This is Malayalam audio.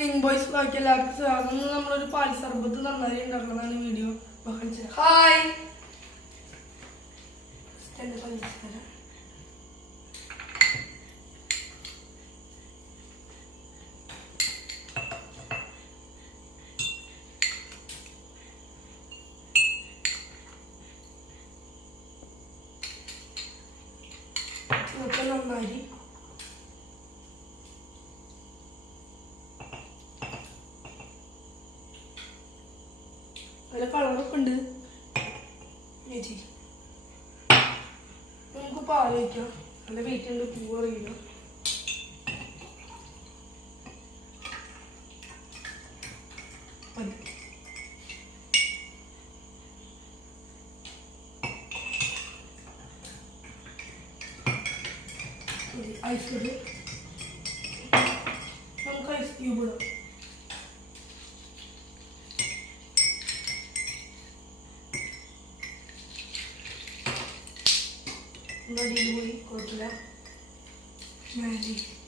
കിങ് ബോയ്സ് ബാക്കി എല്ലാവർക്കും സ്വാഗതം. നമ്മളൊരു പാൽ സർബത്ത് നന്നായി ഉണ്ടാക്കുന്നതാണ് വീഡിയോ കാണിച്ചത്. ഹായ് നന്നായി നല്ല കളറൊക്കെ ഉണ്ട്. നമുക്ക് പാൽ വയ്ക്കാം. നല്ല വെയിറ്റ് ഉണ്ട്. പൂ അറിയില്ല. ഐസ് ഇട്. നമുക്ക് ഐസ് ക്യൂബ് ഇടാം. Not even good.